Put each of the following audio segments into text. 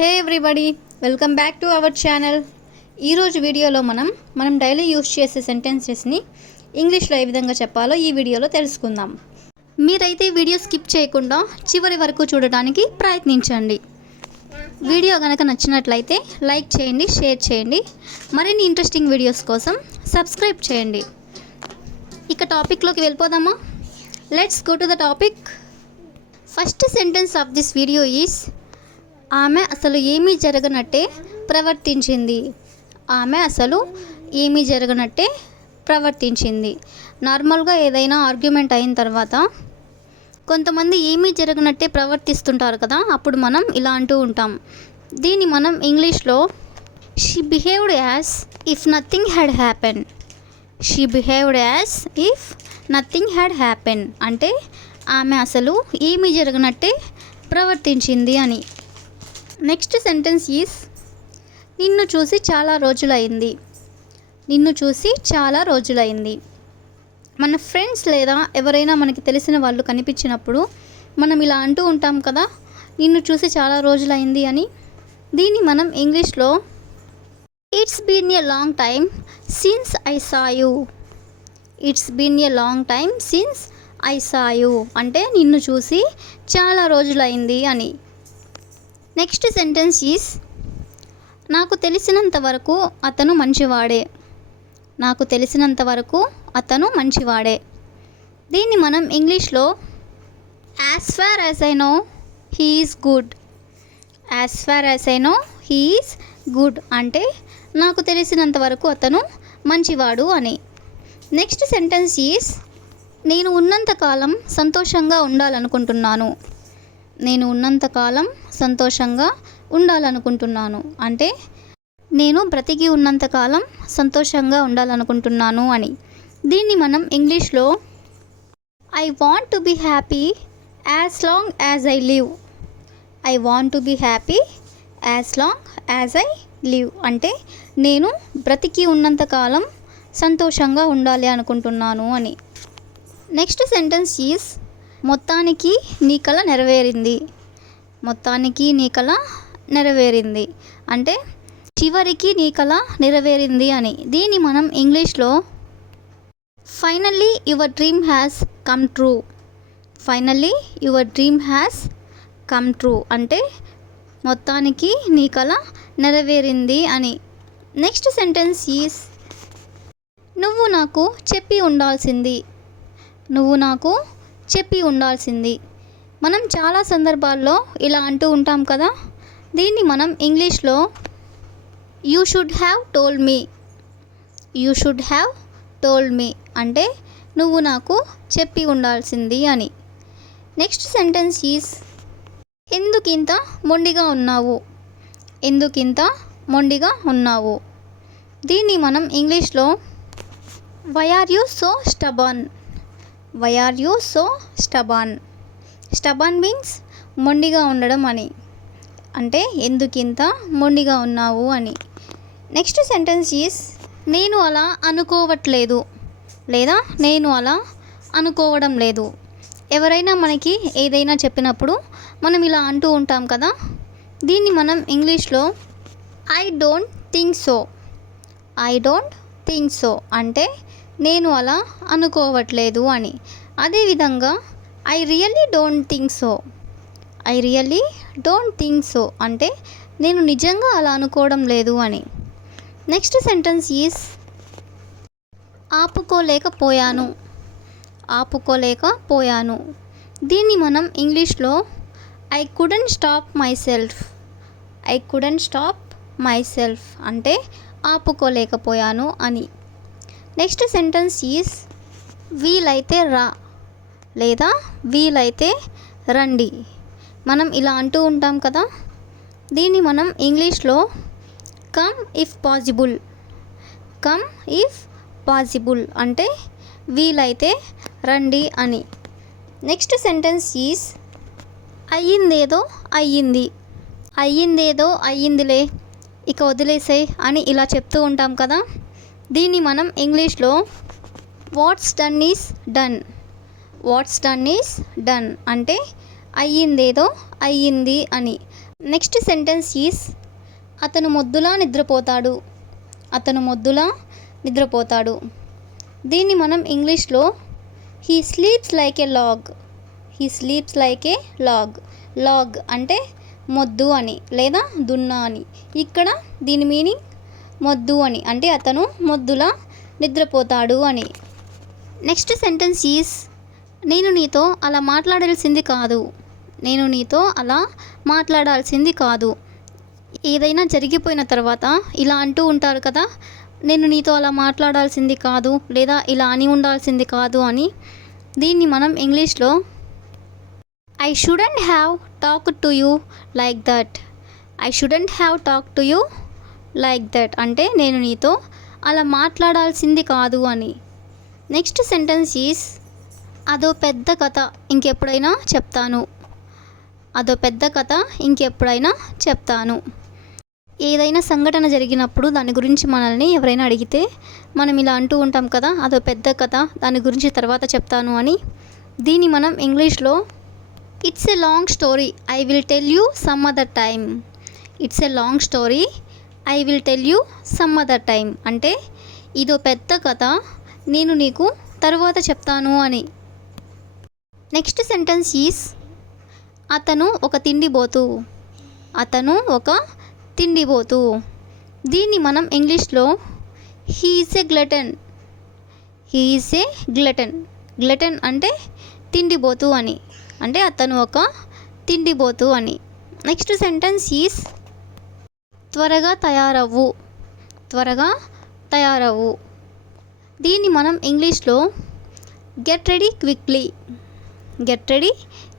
Hey everybody, welcome back to our channel. ఈరోజు వీడియోలో మనం డైలీ యూస్ చేసే సెంటెన్సెస్ని ఇంగ్లీష్లో ఏ విధంగా చెప్పాలో ఈ వీడియోలో తెలుసుకుందాం. మీరైతే వీడియో స్కిప్ చేయకుండా చివరి వరకు చూడడానికి ప్రయత్నించండి. వీడియో కనుక నచ్చినట్లయితే లైక్ చేయండి, షేర్ చేయండి. మరిన్ని ఇంట్రెస్టింగ్ వీడియోస్ కోసం సబ్స్క్రైబ్ చేయండి. ఇక టాపిక్లోకి వెళ్ళిపోదామా? Let's go to the topic. First sentence of this video is ఆమె అసలు ఏమీ జరగనట్టే ప్రవర్తించింది. ఆమె అసలు ఏమీ జరగనట్టే ప్రవర్తించింది. నార్మల్గా ఏదైనా ఆర్గ్యుమెంట్ అయిన తర్వాత కొంతమంది ఏమీ జరగనట్టే ప్రవర్తిస్తుంటారు కదా, అప్పుడు మనం ఇలా అంటూ ఉంటాం. దీన్ని మనం ఇంగ్లీష్లో she behaved as if nothing had happen. She behaved as if nothing had happen అంటే ఆమె అసలు ఏమీ జరగనట్టే ప్రవర్తించింది అని. నెక్స్ట్ సెంటెన్స్ ఈస్ నిన్ను చూసి చాలా రోజులైంది. నిన్ను చూసి చాలా రోజులైంది. మన ఫ్రెండ్స్ లేదా ఎవరైనా మనకి తెలిసిన వాళ్ళు కనిపించినప్పుడు మనం ఇలా అంటూ ఉంటాం కదా, నిన్ను చూసి చాలా రోజులైంది అని. దీన్ని మనం ఇంగ్లీష్లో it's been a long time since I saw you. It's been a long time since I saw you అంటే నిన్ను చూసి చాలా రోజులైంది అని. నెక్స్ట్ సెంటెన్స్ ఈస్ నాకు తెలిసినంత వరకు అతను మంచివాడే. నాకు తెలిసినంత వరకు అతను మంచివాడే. దీన్ని మనం ఇంగ్లీష్లో as far as I know he is good. As far as I know he is good అంటే నాకు తెలిసినంత వరకు అతను మంచివాడు అని. నెక్స్ట్ సెంటెన్స్ ఈస్ నేను ఉన్నంతకాలం సంతోషంగా ఉండాలనుకుంటున్నాను. నేను ఉన్నంతకాలం సంతోషంగా ఉండాలనుకుంటున్నాను అంటే నేను బ్రతికి ఉన్నంతకాలం సంతోషంగా ఉండాలనుకుంటున్నాను అని. దీన్ని మనం ఇంగ్లీష్లో I want to be happy as long as I live. I want to be happy as long as I live అంటే నేను బ్రతికి ఉన్నంతకాలం సంతోషంగా ఉండాలి అనుకుంటున్నాను అని. నెక్స్ట్ సెంటెన్స్ ఈస్ మొత్తానికి నీ కల నెరవేరింది. మొత్తానికి నీ కల నెరవేరింది అంటే చివరికి నీ కల నెరవేరింది అని. దీన్ని మనం ఇంగ్లీష్లో finally your dream has come true. Finally your dream has come true అంటే మొత్తానికి నీ కల నెరవేరింది అని. నెక్స్ట్ సెంటెన్స్ ఈస్ నువ్వు నాకు చెప్పి ఉండాల్సింది. నువ్వు నాకు చెప్పి ఉండాల్సింది. మనం చాలా సందర్భాల్లో ఇలా అంటూ ఉంటాం కదా, దీన్ని మనం ఇంగ్లీష్లో you should have told me. You should have told me అంటే నువ్వు నాకు చెప్పి ఉండాల్సింది అని. నెక్స్ట్ సెంటెన్స్ ఈస్ ఎందుకింత మొండిగా ఉన్నావు. ఎందుకింత మొండిగా ఉన్నావు. దీన్ని మనం ఇంగ్లీష్లో why are you so stubborn. Why are you so stubborn. Stubborn means మొండిగా ఉండడం అని అంటే ఎందుకింత మొండిగా ఉన్నావు అని. నెక్స్ట్ సెంటెన్స్ ఈస్ నేను అలా అనుకోవట్లేదు లేదా నేను అలా అనుకోవడం లేదు. ఎవరైనా మనకి ఏదైనా చెప్పినప్పుడు మనం ఇలా అంటూ ఉంటాం కదా, దీన్ని మనం ఇంగ్లీష్లో I don't think so. I don't think so అంటే నేను అలా అనుకోవట్లేదు అని. అదేవిధంగా I really don't think so. I really don't think so అంటే నేను నిజంగా అలా అనుకోవడం లేదు అని. నెక్స్ట్ సెంటెన్స్ ఈస్ ఆపుకోలేకపోయాను. ఆపుకోలేకపోయాను. దీన్ని మనం ఇంగ్లీష్లో I couldn't stop myself. I couldn't stop myself అంటే ఆపుకోలేకపోయాను అని. నెక్స్ట్ సెంటెన్స్ ఈస్ వీలైతే రా లేదా వీలైతే రండి. మనం ఇలా అంటూ ఉంటాం కదా, దీన్ని మనం ఇంగ్లీష్లో come if possible. Come if possible అంటే వీలైతే రండి అని. నెక్స్ట్ సెంటెన్స్ ఈస్ అయ్యిందేదో అయ్యింది. అయ్యిందేదో అయ్యిందిలే, ఇక వదిలేసే అని ఇలా చెప్తూ ఉంటాం కదా, దీన్ని మనం ఇంగ్లీష్లో what's done is done. What's done is done అంటే అయ్యిందేదో అయ్యింది అని. నెక్స్ట్ సెంటెన్స్ ఈస్ అతను మొద్దులా నిద్రపోతాడు. అతను మొద్దులా నిద్రపోతాడు. దీన్ని మనం ఇంగ్లీష్లో he sleeps like a log. He sleeps like a log. Log అంటే మొద్దు అని లేదా దున్న అని. ఇక్కడ దీని మీనింగ్ మొద్దు అని, అంటే అతను మొద్దులా నిద్రపోతాడు అని. నెక్స్ట్ సెంటెన్స్ ఈస్ నేను నీతో అలా మాట్లాడాల్సింది కాదు. నేను నీతో అలా మాట్లాడాల్సింది కాదు. ఏదైనా జరిగిపోయిన తర్వాత ఇలా అంటూ ఉంటారు కదా, నేను నీతో అలా మాట్లాడాల్సింది కాదు లేదా ఇలా అని ఉండాల్సింది కాదు అని. దీన్ని మనం ఇంగ్లీష్లో I shouldn't have talked to you like that. I shouldn't have talked to you like that అంటే నేను నీతో అలా మాట్లాడాల్సింది కాదు అని. నెక్స్ట్ సెంటెన్స్ ఈస్ అదో పెద్ద కథ ఇంకెప్పుడైనా చెప్తాను. అదో పెద్ద కథ ఇంకెప్పుడైనా చెప్తాను. ఏదైనా సంఘటన జరిగినప్పుడు దాని గురించి మనల్ని ఎవరైనా అడిగితే మనం ఇలా అంటూ ఉంటాం కదా, అదో పెద్ద కథ, దాని గురించి తర్వాత చెప్తాను అని. దీన్ని మనం ఇంగ్లీష్లో it's a long story, I will tell you some other time. It's a long story, I will tell you some other time అంటే ఇదో పెద్ద కథ, నేను నీకు తర్వాత చెప్తాను అని. నెక్స్ట్ సెంటెన్స్ ఈస్ అతను ఒక తిండిబోతు. అతను ఒక తిండిబోతు. దీన్ని మనం ఇంగ్లీష్లో he is a glutton. He is a glutton. Glutton అంటే తిండిబోతు అని, అంటే అతను ఒక తిండిబోతు అని. నెక్స్ట్ సెంటెన్స్ ఈస్ త్వరగా తయారవ్వు. త్వరగా తయారవ్వు. దీన్ని మనం ఇంగ్లీష్లో get ready quickly. Get ready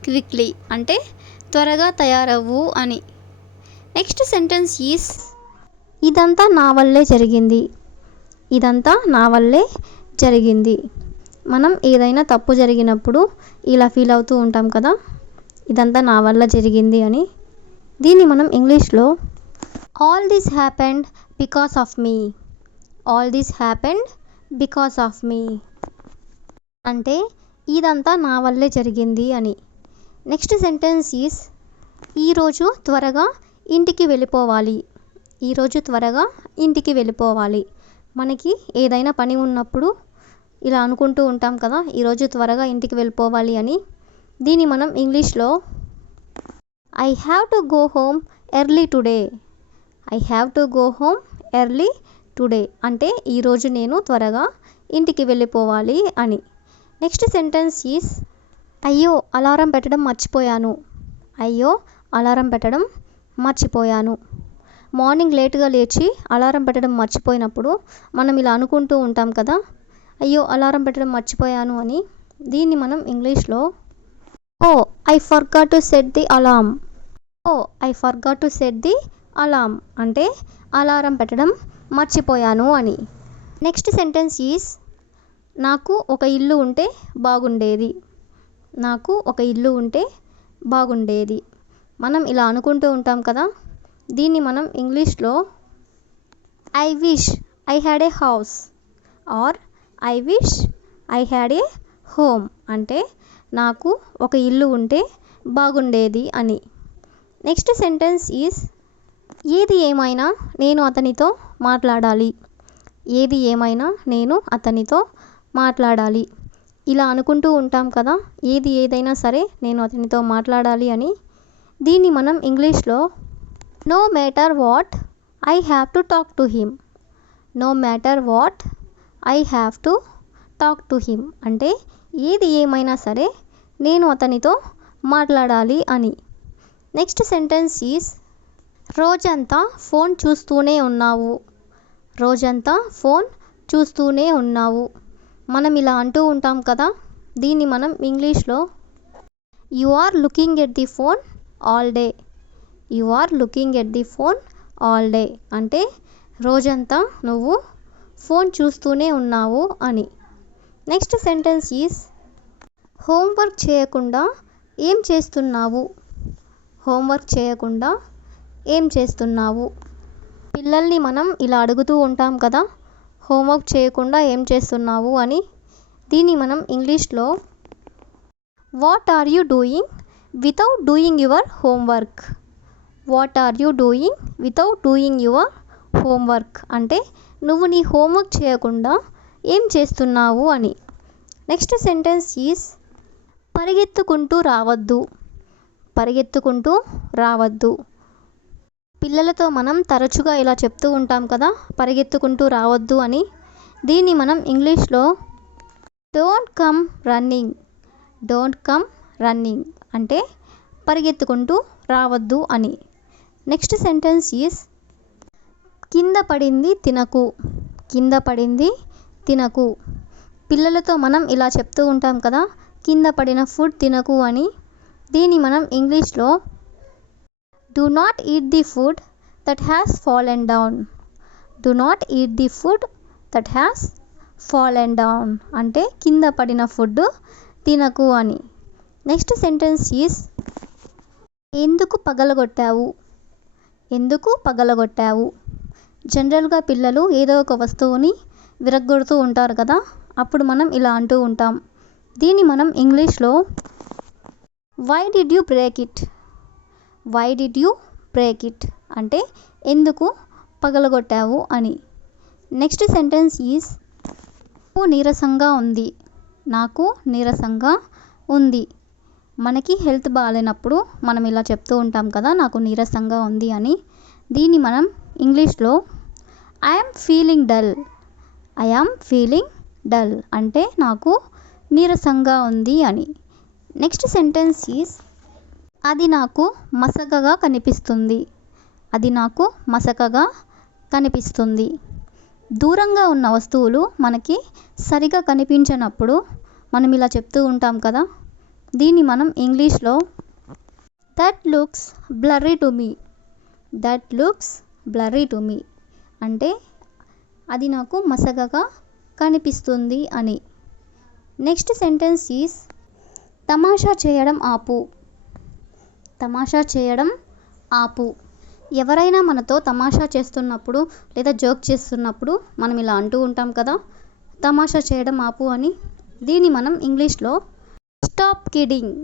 quickly అంటే త్వరగా తయారవ్వు అని. నెక్స్ట్ సెంటెన్స్ ఈస్ ఇదంతా నా వల్లే జరిగింది. ఇదంతా నా వల్లే జరిగింది. మనం ఏదైనా తప్పు జరిగినప్పుడు ఇలా ఫీల్ అవుతూ ఉంటాం కదా, ఇదంతా నా వల్ల జరిగింది అని. దీన్ని మనం ఇంగ్లీష్లో all this happened because of me. All this happened because of me అంటే ఇదంతా నా వల్లే జరిగింది అని. నెక్స్ట్ సెంటెన్స్ ఈస్ ఈరోజు త్వరగా ఇంటికి వెళ్ళిపోవాలి. ఈరోజు త్వరగా ఇంటికి వెళ్ళిపోవాలి. మనకి ఏదైనా పని ఉన్నప్పుడు ఇలా అనుకుంటూ ఉంటాం కదా, ఈరోజు త్వరగా ఇంటికి వెళ్ళిపోవాలి అని. దీన్ని మనం ఇంగ్లీష్లో I have to go home early today. I have to go home early today అంటే ఈరోజు నేను త్వరగా ఇంటికి వెళ్ళిపోవాలి అని. నెక్స్ట్ సెంటెన్స్ ఈస్ అయ్యో అలారం పెట్టడం మర్చిపోయాను. అయ్యో అలారం పెట్టడం మర్చిపోయాను. మార్నింగ్ లేట్గా లేచి అలారం పెట్టడం మర్చిపోయినప్పుడు మనం ఇలా అనుకుంటూ ఉంటాం కదా, అయ్యో అలారం పెట్టడం మర్చిపోయాను అని. దీన్ని మనం ఇంగ్లీష్లో oh I forgot to set the alarm. Oh I forgot to set the alarm అంటే అలారం పెట్టడం మర్చిపోయాను అని. నెక్స్ట్ సెంటెన్స్ ఈస్ నాకు ఒక ఇల్లు ఉంటే బాగుండేది. నాకు ఒక ఇల్లు ఉంటే బాగుండేది. మనం ఇలా అనుకుంటూ ఉంటాం కదా, దీన్ని మనం ఇంగ్లీష్లో I wish I had a house or I wish I had a home అంటే నాకు ఒక ఇల్లు ఉంటే బాగుండేది అని. నెక్స్ట్ సెంటెన్స్ ఈస్ ఏది ఏమైనా నేను అతనితో మాట్లాడాలి. ఏది ఏమైనా నేను అతనితో మాట్లాడాలి. ఇలా అనుకుంటూ ఉంటాం కదా, ఏది ఏదైనా సరే నేను అతనితో మాట్లాడాలి అని. దీన్ని మనం ఇంగ్లీష్లో no matter what I have to talk to him. No matter what I have to talk to him అంటే ఏది ఏమైనా సరే నేను అతనితో మాట్లాడాలి అని. నెక్స్ట్ సెంటెన్స్ ఈస్ రోజంతా ఫోన్ చూస్తూనే ఉన్నావు. రోజంతా ఫోన్ చూస్తూనే ఉన్నావు. మనం ఇలా అంటూ ఉంటాం కదా, దీన్ని మనం ఇంగ్లీష్లో you are looking at the phone all day. You are looking at the phone all day అంటే రోజంతా నువ్వు ఫోన్ చూస్తూనే ఉన్నావు అని. నెక్స్ట్ సెంటెన్స్ ఈస్ హోంవర్క్ చేయకుండా ఏం చేస్తున్నావు. హోంవర్క్ చేయకుండా ఏం చేస్తున్నావు. పిల్లల్ని మనం ఇలా అడుగుతూ ఉంటాం కదా, హోంవర్క్ చేయకుండా ఏం చేస్తున్నావు అని. దీన్ని మనం ఇంగ్లీష్లో what are you doing without doing your homework. What are you doing without doing your homework అంటే నువ్వు నీ హోంవర్క్ చేయకుండా ఏం చేస్తున్నావు అని. నెక్స్ట్ సెంటెన్స్ ఈజ్ పరిగెత్తుకుంటూ రావద్దు. పరిగెత్తుకుంటూ రావద్దు. పిల్లలతో మనం తరచుగా ఇలా చెప్తూ ఉంటాం కదా, పరిగెత్తుకుంటూ రావద్దు అని. దీన్ని మనం ఇంగ్లీష్లో don't come running. Don't come running అంటే పరిగెత్తుకుంటూ రావద్దు అని. నెక్స్ట్ సెంటెన్స్ ఈజ్ కింద పడింది తినకు. కింద పడింది తినకు. పిల్లలతో మనం ఇలా చెప్తూ ఉంటాం కదా, కింద పడిన ఫుడ్ తినకు అని. దీన్ని మనం ఇంగ్లీష్లో do not eat the food that has fallen down. Do not eat the food that has fallen down అంటే కింద పడిన ఫుడ్ తినకు అని. నెక్స్ట్ సెంటెన్స్ ఈజ్ ఎందుకు పగలగొట్టావు. ఎందుకు పగలగొట్టావు. జనరల్గా పిల్లలు ఏదో ఒక వస్తువుని విరగ్గొడుతూ ఉంటారు కదా, అప్పుడు మనం ఇలా అంటూ ఉంటాం. దీన్ని మనం ఇంగ్లీష్లో why did you break it. Why did you break it అంటే ఎందుకు పగలగొట్టావు అని. నెక్స్ట్ సెంటెన్స్ ఈజ్ నాకు నీరసంగా ఉంది. నాకు నీరసంగా ఉంది. మనకి హెల్త్ బాగాలేనప్పుడు మనం ఇలా చెప్తూ ఉంటాం కదా, నాకు నీరసంగా ఉంది అని. దీన్ని మనం ఇంగ్లీష్లో I am feeling dull. I am feeling dull అంటే నాకు నీరసంగా ఉంది అని. నెక్స్ట్ సెంటెన్స్ ఈజ్ అది నాకు మసకగా కనిపిస్తుంది. అది నాకు మసకగా కనిపిస్తుంది. దూరంగా ఉన్న వస్తువులు మనకి సరిగా కనిపించనప్పుడు మనం ఇలా చెప్తూ ఉంటాం కదా, దీన్ని మనం ఇంగ్లీష్లో that looks blurry to me. That looks blurry to me అంటే అది నాకు మసకగా కనిపిస్తుంది అని. నెక్స్ట్ సెంటెన్స్ ఈజ్ తమాషా చేయడం ఆపు. తమాషా చేయడం ఆపు. ఎవరైనా మనతో తమాషా చేస్తున్నప్పుడు లేదా జోక్ చేస్తున్నప్పుడు మనం ఇలా అంటూ ఉంటాం కదా, తమాషా చేయడం ఆపు అని. దీన్ని మనం ఇంగ్లీష్లో స్టాప్ కిడింగ్.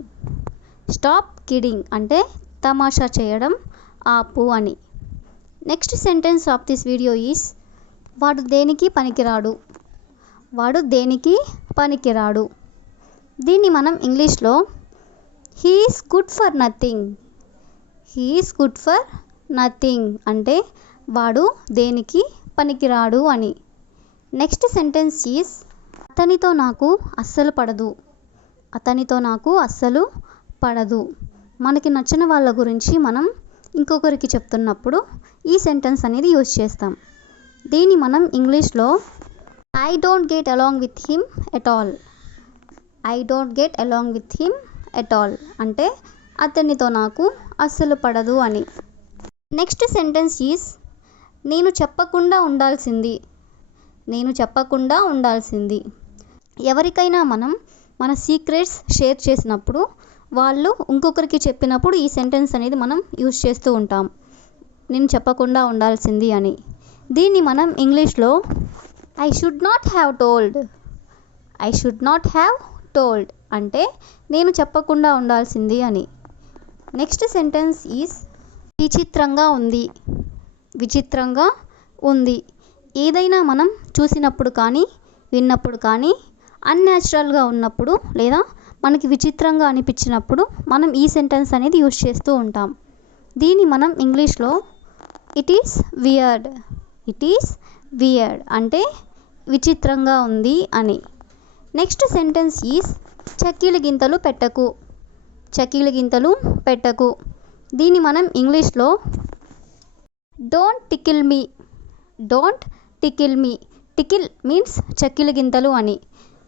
స్టాప్ కిడింగ్ అంటే తమాషా చేయడం ఆపు అని. Next sentence of this video is వాడు దేనికి పనికిరాడు. వాడు దేనికి పనికిరాడు. దీన్ని మనం ఇంగ్లీష్లో he is good for nothing. He is good for nothing అంటే వాడు దేనికి పనికిరాడు అని. నెక్స్ట్ సెంటెన్స్ ఈజ్ అతనితో నాకు అస్సలు పడదు. అతనితో నాకు అస్సలు పడదు. మనకి నచ్చిన వాళ్ళ గురించి మనం ఇంకొకరికి చెప్తున్నప్పుడు ఈ సెంటెన్స్ అనేది యూజ్ చేస్తాం. దీన్ని మనం ఇంగ్లీష్లో I don't get along with him at all. I don't get along with him at all అంటే అతనితో నాకు అస్సలు పడదు అని. నెక్స్ట్ సెంటెన్స్ ఈజ్ నేను చెప్పకుండా ఉండాల్సింది. నేను చెప్పకుండా ఉండాల్సింది. ఎవరికైనా మనం మన సీక్రెట్స్ షేర్ చేసినప్పుడు వాళ్ళు ఇంకొకరికి చెప్పినప్పుడు ఈ సెంటెన్స్ అనేది మనం యూజ్ చేస్తూ ఉంటాం, నేను చెప్పకుండా ఉండాల్సింది అని. దీన్ని మనం ఇంగ్లీష్లో I should not have told. I should not have told అంటే నేను చెప్పకుండా ఉండాల్సింది అని. నెక్స్ట్ సెంటెన్స్ ఈజ్ విచిత్రంగా ఉంది. విచిత్రంగా ఉంది. ఏదైనా మనం చూసినప్పుడు కానీ విన్నప్పుడు కానీ అన్యాచురల్గా ఉన్నప్పుడు లేదా మనకి విచిత్రంగా అనిపించినప్పుడు మనం ఈ సెంటెన్స్ అనేది యూజ్ చేస్తూ ఉంటాం. దీన్ని మనం ఇంగ్లీష్లో it is weird. It is weird అంటే విచిత్రంగా ఉంది అని. నెక్స్ట్ సెంటెన్స్ ఈజ్ చక్కీలు గింతలు పెట్టకు. చక్కీలు గింతలు పెట్టకు. దీన్ని మనం ఇంగ్లీష్లో don't tickle me. Don't tickle me. Tickle means చక్కీలు గింతలు అని.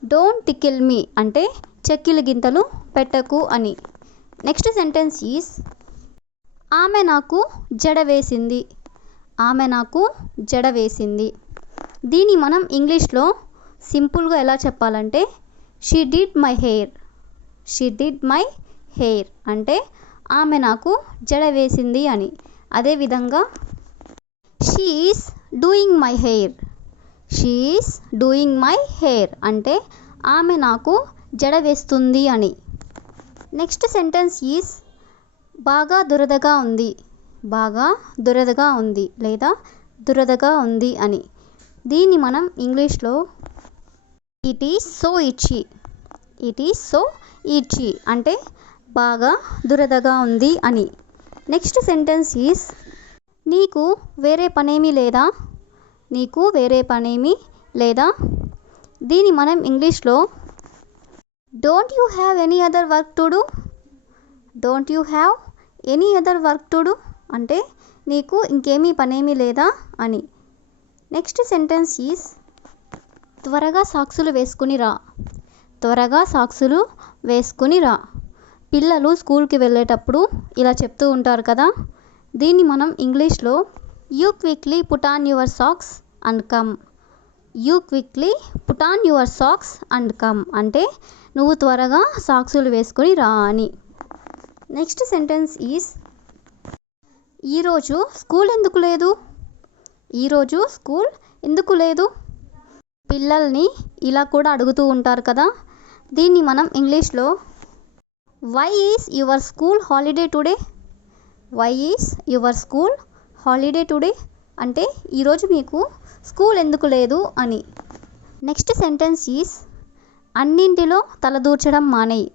డోంట్ టికిల్ మీ అంటే చక్కీలు గింతలు పెట్టకు అని. నెక్స్ట్ సెంటెన్స్ ఈజ్ ఆమె నాకు జడ వేసింది. ఆమె నాకు జడ వేసింది. దీన్ని మనం ఇంగ్లీష్లో సింపుల్గా ఎలా చెప్పాలంటే she did my hair. She did my hair అంటే ఆమె నాకు జడ వేసింది అని. అదేవిధంగా she is doing my hair. She is doing my hair అంటే ఆమె నాకు జడ వేస్తుంది అని. నెక్స్ట్ సెంటెన్స్ ఈజ్ బాగా దురదగా ఉంది. బాగా దురదగా ఉంది లేదా దురదగా ఉంది అని. దీన్ని మనం ఇంగ్లీష్లో ఇట్ ఈస్ సో ఇచ్చి, ఇట్ ఈస్ సో ఇచ్చి అంటే బాగా దురదగా ఉంది అని. నెక్స్ట్ సెంటెన్స్ ఈస్ నీకు వేరే పనేమీ లేదా, నీకు వేరే పనేమీ లేదా. దీన్ని మనం ఇంగ్లీష్లో don't you have any other work to do, don't you have any other work to do అంటే నీకు ఇంకేమీ పనేమీ లేదా అని. నెక్స్ట్ సెంటెన్స్ ఈస్ త్వరగా సాక్సులు వేసుకుని రా, త్వరగా సాక్సులు వేసుకుని రా. పిల్లలు స్కూల్కి వెళ్ళేటప్పుడు ఇలా చెప్తూ ఉంటారు కదా. దీన్ని మనం ఇంగ్లీష్లో you quickly put on your socks and come, you quickly put on your socks and come అంటే నువ్వు త్వరగా సాక్సులు వేసుకొని రా అని. నెక్స్ట్ సెంటెన్స్ ఈస్ ఈరోజు స్కూల్ ఎందుకు లేదు, ఈరోజు స్కూల్ ఎందుకు లేదు. పిల్లల్ని ఇలా కూడా అడుగుతూ ఉంటారు కదా. దీన్ని మనం ఇంగ్లీష్లో why is your school holiday today, why is your school holiday today అంటే ఈరోజు మీకు స్కూల్ ఎందుకు లేదు అని. నెక్స్ట్ సెంటెన్స్ ఈస్ అన్నింటిలో తలదూర్చడం మానేయి,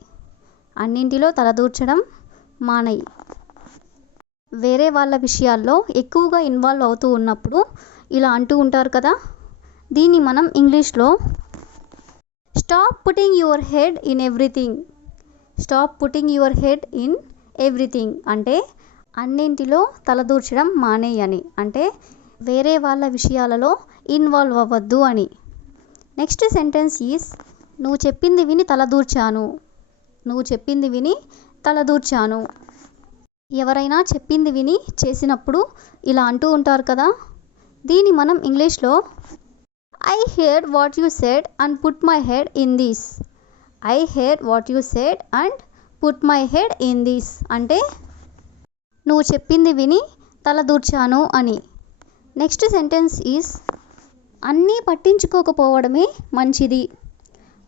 అన్నింటిలో తలదూర్చడం మానేయి. వేరే వాళ్ళ విషయాల్లో ఎక్కువగా ఇన్వాల్వ్ అవుతూ ఉన్నప్పుడు ఇలా అంటూ ఉంటారు కదా. దీన్ని మనం ఇంగ్లీష్లో stop putting your head in everything, stop putting your head in everything అంటే అన్నింటిలో తలదూర్చడం మానేయి అని. అంటే వేరే వాళ్ళ విషయాలలో ఇన్వాల్వ్ అవ్వద్దు అని. నెక్స్ట్ సెంటెన్స్ ఈస్ నువ్వు చెప్పింది విని తలదూర్చాను, నువ్వు చెప్పింది విని తలదూర్చాను. ఎవరైనా చెప్పింది విని చేసినప్పుడు ఇలా అంటూ ఉంటారు కదా. దీన్ని మనం ఇంగ్లీష్లో I heard what you said and put my head in this, I heard what you said and put my head in this అంటే నువ్వు చెప్పింది విని తలదూర్చాను అని. నెక్స్ట్ సెంటెన్స్ ఈస్ అన్నీ పట్టించుకోకపోవడమే మంచిది,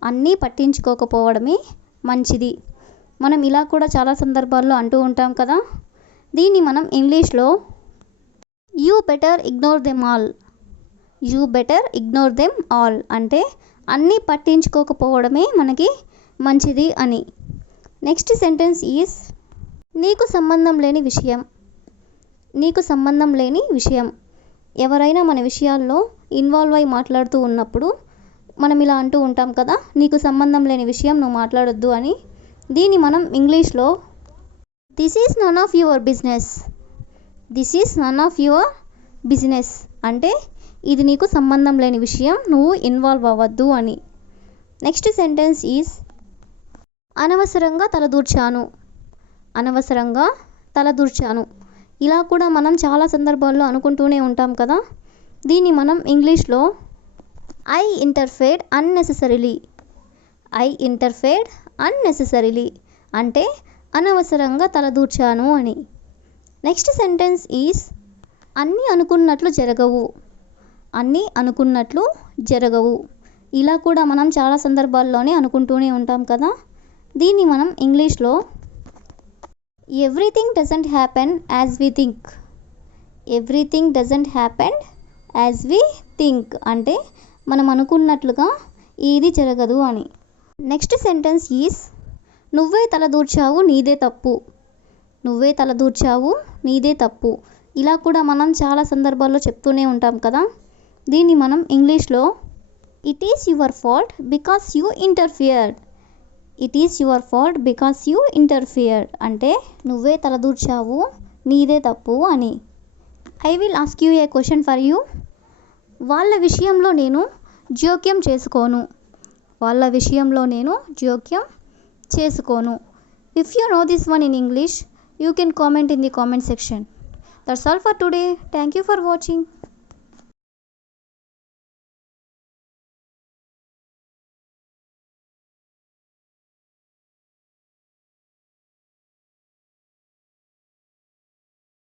అన్నీ పట్టించుకోకపోవడమే మంచిది. మనం ఇలా కూడా చాలా సందర్భాల్లో అంటూ ఉంటాం కదా. దీన్ని మనం ఇంగ్లీష్లో you better ignore them all, you better ignore them all అంటే అన్నీ పట్టించుకోకపోవడమే మనకి మంచిది అని. నెక్స్ట్ సెంటెన్స్ ఈస్ నీకు సంబంధం లేని విషయం, నీకు సంబంధం లేని విషయం. ఎవరైనా మన విషయాల్లో ఇన్వాల్వ్ అయి మాట్లాడుతూ ఉన్నప్పుడు మనం ఇలా అంటూ ఉంటాం కదా, నీకు సంబంధం లేని విషయం నువ్వు మాట్లాడొద్దు అని. దీన్ని మనం ఇంగ్లీష్లో this is none of your business, this is none of your business అంటే ఇది నీకు సంబంధం లేని విషయం, నువ్వు ఇన్వాల్వ్ అవ్వద్దు అని. నెక్స్ట్ సెంటెన్స్ ఈజ్ అనవసరంగా తలదూర్చాను, అనవసరంగా తలదూర్చాను. ఇలా కూడా మనం చాలా సందర్భాల్లో అనుకుంటూనే ఉంటాం కదా. దీన్ని మనం ఇంగ్లీష్లో ఐ ఇంటర్ఫేర్డ్ అన్నెసెసరీలీ, ఐ ఇంటర్ఫేర్డ్ అన్నెసెసరీలీ అంటే అనవసరంగా తలదూర్చాను అని. నెక్స్ట్ సెంటెన్స్ ఈజ్ అన్నీ అనుకున్నట్లు జరగవు, అన్నీ అనుకున్నట్లు జరగవు. ఇలా కూడా మనం చాలా సందర్భాల్లోనే అనుకుంటూనే ఉంటాం కదా. దీన్ని మనం ఇంగ్లీష్లో everything doesn't happen as we think, everything doesn't happen as we think అంటే మనం అనుకున్నట్లుగా ఏది జరగదు అని. నెక్స్ట్ సెంటెన్స్ ఈజ్ నువ్వే తలదూర్చావు నీదే తప్పు, నువ్వే తలదూర్చావు నీదే తప్పు. ఇలా కూడా మనం చాలా సందర్భాల్లో చెప్తూనే ఉంటాం కదా. దీన్ని మనం ఇంగ్లీష్లో it is your fault because you interfered, it is your fault because you interfered అంటే నువ్వే తలదూర్చావు నీదే తప్పు అని. I will ask you A question for you. వాళ్ళ విషయంలో నేను జోక్యం చేసుకోను, వాళ్ళ విషయంలో నేను జోక్యం చేసుకోను. If you know this one in English, you can comment in the comment section. That's all for today. Thank you for watching.